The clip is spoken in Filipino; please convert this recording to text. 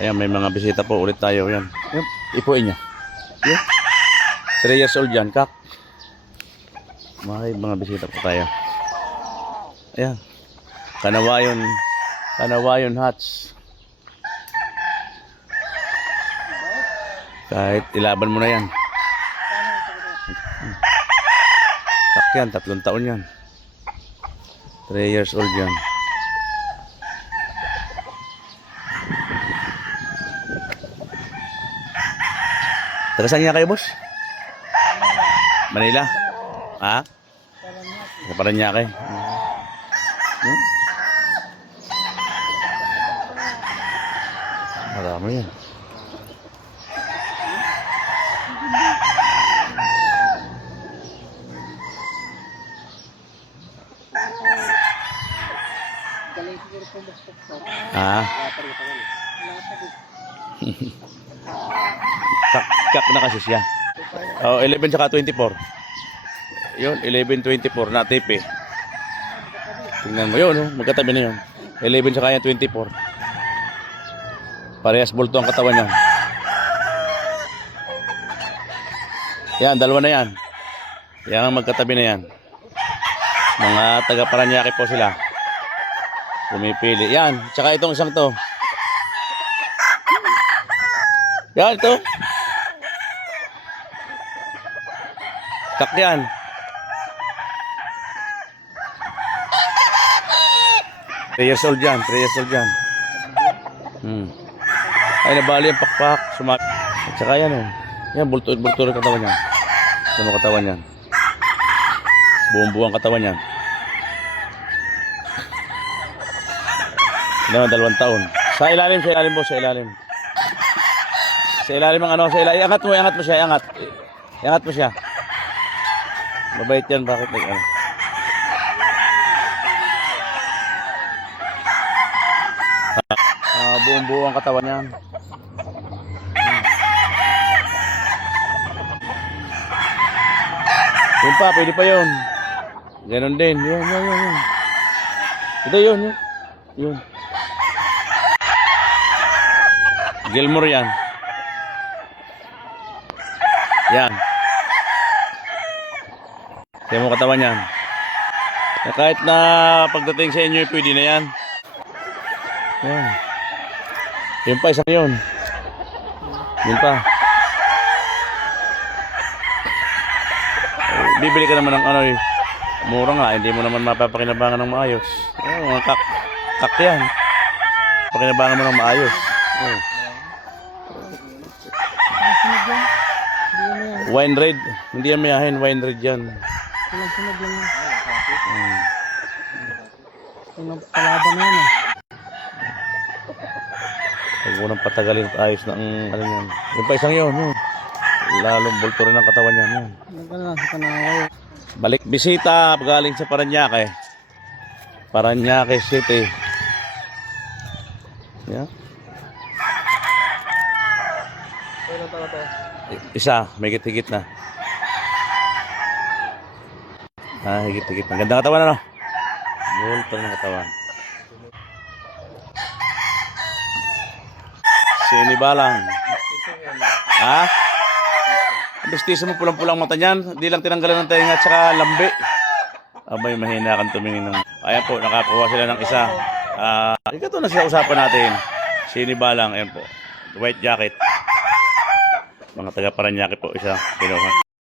Ayan, may mga bisita po ulit tayo. Yan. Yan. Ipuin niya. Yan. 3 years old yan, kak. May mga bisita po tayo. Ayan. Kanawayon Hats. Kahit ilaban mo na yan. Kak yan, 3 taon yan. 3 years old yan. Taga saan niya kayo, boss? Manila? Ha? Sa Paranaque. Marami yan. Ah. Kak na kasi siya. Oh, 11 saka 24. Yun, 11-24 na tape eh. Tingnan mo yun, oh, magkatabi na yun. 11 saka yan 24. Parehas bulto ang katawan niya. Yan, dalawa na yan. Yan ang magkatabi na yan. Mga taga Paranaque po sila. Pumipili. Yan, tsaka itong isang to. Yan, ito. Kak yan. Three years old yan. Ay, nabali ang pakpak. At saka yan, oh. Yan, bulto rin katawan yan. Ito mo katawan yan. Buong katawan yan. Yan, 2 taon. Sa ilalim po, sa ilalim. Sa ilalim ang ano, sa ilalim. Iangat mo siya. Iangat mo siya. Mabait yan, bakit ano? Buong ang katawan yan. Yun pa, pwede pa yun. Ganon din. Yun. Ito yun. Gilmore yan. Yan. Kaya mo katawan yan. Na kahit na pagdating sa inyo, pwede na yan. Yan. Yun pa, isang yun. Yun pa. Bibili ka naman ng ano eh. Mura nga, hindi mo naman mapapakinabangan ng maayos. Mga kak yan. Pakinabangan mo ng maayos. Wine red. Hindi yan mayahin, wine red yan. Sunog lang yan. Yung palaban na yan eh. Huwag mo nang patagalin at ayos na ang ano yan. Yung pa isang yun. Lalong bulto rin ang katawan yan. Nagkala lang sa Kanawayo. Balik bisita galing sa Paranaque. Paranaque City. Yeah. Isa, may higit na. Higit na. Ganda katawan ano? Bulto ng katawan. Sinibalang. Ha? Bestiso mo pulang-pulang mata niyan. Hindi lang tinanggalan ng tainga at saka lambi. Abay, mahina kang tumingin ng... Ayan po, nakakuha sila ng isa. Ito na siya usapan natin. Sinibalang, ayan po. White jacket. Mga taga Paranaque po isa. Kinuha.